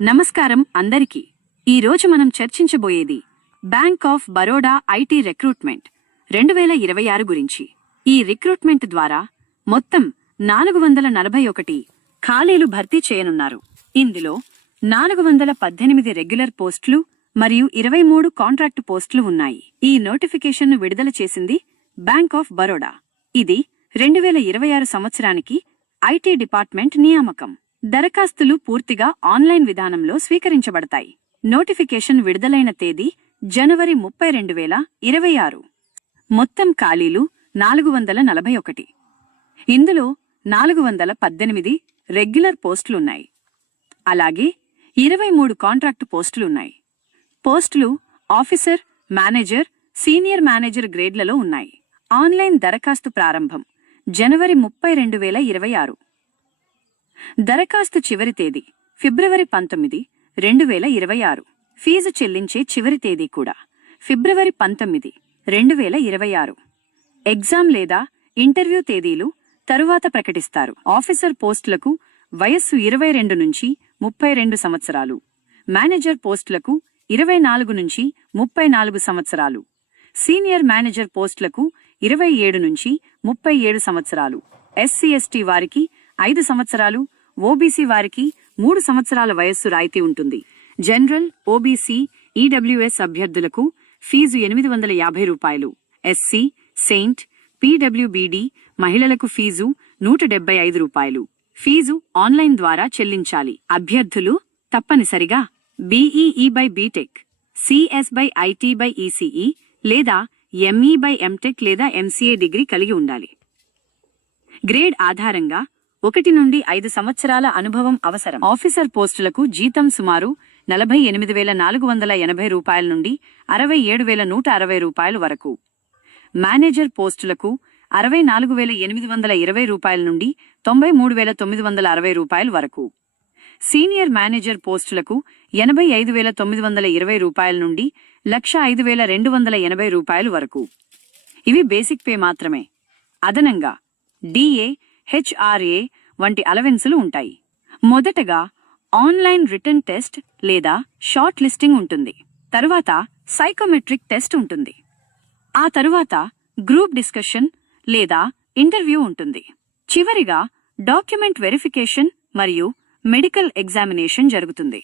నమస్కారం అందరికీ. ఈరోజు మనం చర్చించబోయేది bank of Baroda IT recruitment 2026 గురించి. ఈ రిక్రూట్మెంట్ ద్వారా మొత్తం 441 ఖాళీలు భర్తీ చేయనున్నారు. ఇందులో 418 రెగ్యులర్ పోస్టులు మరియు 23 కాంట్రాక్టు పోస్టులు ఉన్నాయి. ఈ నోటిఫికేషన్ను విడుదల చేసింది బ్యాంక్ ఆఫ్ బరోడా. ఇది 2026 సంవత్సరానికి ఐటీ డిపార్ట్మెంట్ నియామకం. దరఖాస్తులు పూర్తిగా ఆన్లైన్ విధానంలో స్వీకరించబడతాయి. నోటిఫికేషన్ విడుదలైన తేదీ జనవరి 30, 2026. మొత్తం ఖాళీలు 441. ఇందులో 418 రెగ్యులర్ పోస్టులున్నాయి. అలాగే 23 కాంట్రాక్టు పోస్టులున్నాయి. పోస్టులు ఆఫీసర్, మేనేజర్, సీనియర్ మేనేజర్ గ్రేడ్లలో ఉన్నాయి. ఆన్లైన్ దరఖాస్తు ప్రారంభం జనవరి 30, 2026. దరఖాస్తు చివరి తేదీ ఫిబ్రవరి 19, 2026. ఫీజు చెల్లించే చివరి తేదీ కూడా ఫిబ్రవరి 19, 2026. ఎగ్జామ్ లేదా ఇంటర్వ్యూ తేదీలు తరువాత ప్రకటిస్తారు. ఆఫీసర్ పోస్టులకు వయస్సు 22 నుంచి 32 సంవత్సరాలు. మేనేజర్ పోస్టులకు 24 నుంచి 34 సంవత్సరాలు. సీనియర్ మేనేజర్ పోస్టులకు 27 నుంచి 37 సంవత్సరాలు. ఎస్సీ/ఎస్టీ వారికి 5 సంవత్సరాలు, ఓబీసీ వారికి 3 సంవత్సరాల వయస్సు రాయితీ ఉంటుంది. జనరల్, ఓబీసీ, ఈడబ్ల్యూఎస్ అభ్యర్థులకు ఫీజు ₹850. ఎస్సీ, సెయింట్, పీడబ్ల్యూబీడీ మహిళలకు ఫీజు ₹175. ఫీజు ఆన్లైన్ ద్వారా చెల్లించాలి. అభ్యర్థులు తప్పనిసరిగా బీఈఈ/బీటెక్, సిఎస్/ఐటీ/ఈసీఈ లేదా ఎంఈ/ఎంటెక్ లేదా ఎంసీఏ డిగ్రీ కలిగి ఉండాలి. గ్రేడ్ ఆధారంగా 1 నుండి 5 సంవత్సరాల అనుభవం అవసరం. ఆఫీసర్ పోస్టులకు జీతం సుమారు ₹48,480 నుండి ₹67,160 వరకు. మేనేజర్ పోస్టులకు ₹64,820 నుండి ₹93,960 వరకు. సీనియర్ మేనేజర్ పోస్టులకు ₹85,920 నుండి ₹105,280 వరకు. ఇవి బేసిక్ పే మాత్రమే. అదనంగా డిఏ, హెచ్ఆర్ఏ వంటి అలవెన్సులు ఉంటాయి. మొదటగా ఆన్లైన్ రిటన్ టెస్ట్ లేదా షార్ట్ లిస్టింగ్ ఉంటుంది. తరువాత సైకోమెట్రిక్ టెస్ట్ ఉంటుంది. ఆ తరువాత గ్రూప్ డిస్కషన్ లేదా ఇంటర్వ్యూ ఉంటుంది. చివరిగా డాక్యుమెంట్ వెరిఫికేషన్ మరియు మెడికల్ ఎగ్జామినేషన్ జరుగుతుంది.